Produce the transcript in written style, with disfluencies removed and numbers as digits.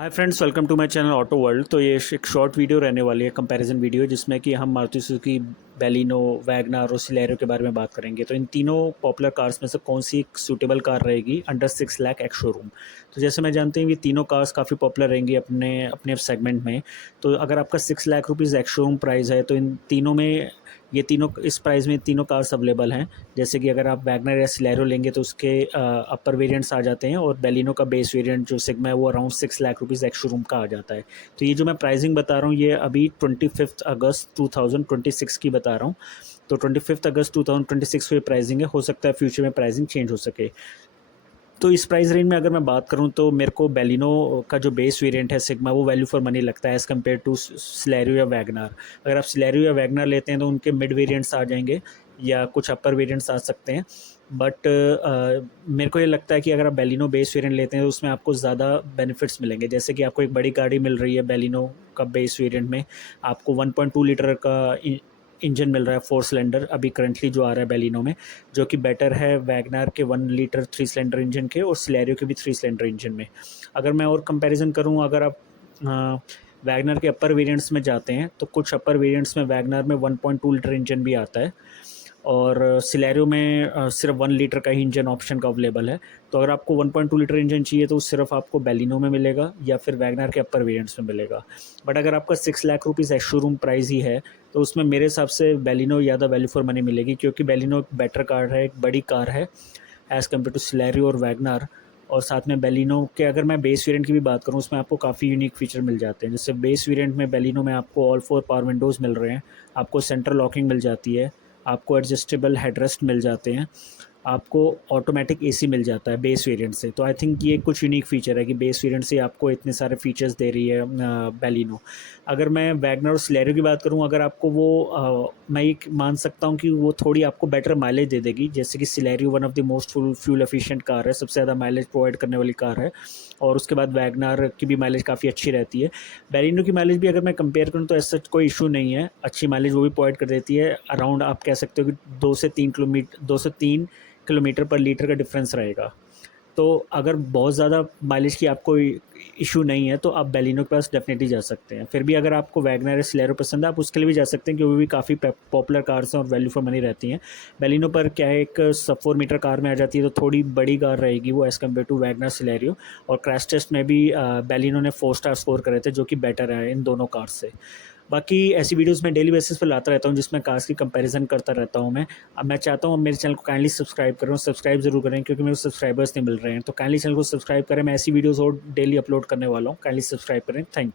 Hi friends, welcome to my channel auto world. तो ये एक शॉर्ट वीडियो रहने वाली है, कंपैरिजन वीडियो, जिसमें कि हम मारुति सुजुकी बैलिनो, वैगनार और सिलेरियो के बारे में बात करेंगे। तो इन तीनों पॉपुलर कार्स में से कौन सी एक सूटेबल कार रहेगी अंडर 6 लाख एक्स शोरूम। तो जैसे मैं जानते हैं ये तीनों कार्स काफ़ी पॉपुलर रहेंगी अपने अपने सेगमेंट में। तो अगर आपका 6 lakh rupees ex showroom price है तो इन तीनों में ये तीनों इस प्राइस में तीनों कार्स अवेलेबल हैं। जैसे कि अगर आप वैगनर या सिलेरियो लेंगे तो उसके अपर वेरिएंट्स आ जाते हैं, और बेलिनो का बेस वेरिएंट जो सिग्मा है वो around 6 lakh rupees ex showroom का आ जाता है। तो ये जो मैं प्राइसिंग बता रहा हूँ ये अभी 25 अगस्त 2026 की बता रहा हूँ। तो 25 अगस्त 2026 को ये प्राइसिंग है, हो सकता है फ्यूचर में प्राइसिंग चेंज हो सके। तो इस प्राइस रेंज में अगर मैं बात करूं तो मेरे को बेलिनो का जो बेस वेरिएंट है सिग्मा वो वैल्यू फॉर मनी लगता है एज़ कम्पेयर टू सिलेरियो या वैगनार। अगर आप सिलेरियो या वैगनार लेते हैं तो उनके मिड वेरिएंट्स आ जाएंगे या कुछ अपर वेरिएंट्स आ सकते हैं। बट मेरे को ये लगता है कि अगर आप बेलिनो बेस वेरिएंट लेते हैं तो उसमें आपको ज़्यादा बेनिफिट्स मिलेंगे। जैसे कि आपको एक बड़ी गाड़ी मिल रही है बेलिनो का बेस वेरिएंट में, आपको 1.2 लीटर का इंजन मिल रहा है 4 सिलेंडर अभी करंटली जो आ रहा है बेलिनो में, जो कि बेटर है वैगनार के 1 लीटर 3 सिलेंडर इंजन के और सिलेरियो के भी 3 सिलेंडर इंजन में। अगर मैं और कंपैरिजन करूँ, अगर आप वैगनर के अपर वेरिएंट्स में जाते हैं तो कुछ अपर वेरिएंट्स में वैगनर में 1.2 लीटर इंजन भी आता है, और सिलेरियो में सिर्फ 1 लीटर का ही इंजन ऑप्शन का अवेलेबल है। तो अगर आपको 1.2 लीटर इंजन चाहिए तो सिर्फ आपको बेलिनो में मिलेगा या फिर वैगनर के अपर वेरिएंट्स में मिलेगा। बट अगर आपका 6 lakh rupees ex showroom price ही है तो उसमें मेरे हिसाब से बेलिनो ज़्यादा वैल्यू फॉर मनी मिलेगी, क्योंकि बेलिनो एक बेटर कार है, एक बड़ी कार है एज़ कम्पेयर टू सिलेरियो और वैगनार। और साथ में बेलिनो के अगर मैं बेस वेरिएंट की भी बात करूँ उसमें आपको काफ़ी यूनिक फीचर मिल जाते हैं। जैसे बेस वेरिएंट में बेलिनो में आपको ऑल 4 पावर विंडोज़ मिल रहे हैं, आपको सेंट्रल लॉकिंग मिल जाती है, आपको एडजस्टेबल हेडरेस्ट मिल जाते हैं, आपको ऑटोमेटिक एसी मिल जाता है बेस वेरिएंट से। तो आई थिंक ये कुछ यूनिक फीचर है कि बेस वेरिएंट से आपको इतने सारे फीचर्स दे रही है बेलिनो। अगर मैं वैगनर और सिलेरियो की बात करूँ, अगर आपको वो मैं ये मान सकता हूँ कि वो थोड़ी आपको बेटर माइलेज दे देगी। जैसे कि Celerio one of the most fuel efficient car है, सबसे ज़्यादा माइलेज प्रोवाइड करने वाली कार है, और उसके बाद वैगनार की भी माइलेज काफ़ी अच्छी रहती है। बेलिनो की माइलेज भी अगर मैं कंपेयर करूँ तो ऐसा कोई इशू नहीं है, अच्छी माइलेज वो भी प्रोवाइड कर देती है। अराउंड आप कह सकते हो कि 2 से 3 पर लीटर का डिफरेंस रहेगा। तो अगर बहुत ज़्यादा माइलेज की आपको इशू नहीं है तो आप बेलिनो के पास डेफिनेटली जा सकते हैं। फिर भी अगर आपको वैगनर या सिलेरो पसंद है आप उसके लिए भी जा सकते हैं, क्योंकि वो भी काफ़ी पॉपुलर कार्स हैं और वैल्यू फॉर मनी रहती हैं। बेलिनो पर क्या है, एक सब 4 मीटर कार में आ जाती है तो थोड़ी बड़ी कार रहेगी वो as compare to WagonR Celerio. और क्रैश टेस्ट में भी बेलिनो ने 4 स्टार स्कोर करे थे, जो कि बेटर है इन दोनों कार से। बाकी ऐसी वीडियोज़ मैं डेली बेसिस पे लाता रहता हूँ जिसमें कार्स की कंपैरिजन करता रहता हूँ मैं। अब मैं चाहता हूँ मेरे चैनल को काइंडली सब्सक्राइब करें, और सब्सक्राइब ज़रूर करें क्योंकि मेरे को सब्सक्राइबर्स नहीं मिल रहे हैं। तो काइंडली चैनल को सब्सक्राइब करें, मैं ऐसी वीडियोज़ और डेली अपलोड करने वाला हूँ। काइंडली सब्सक्राइब करें। Thank you.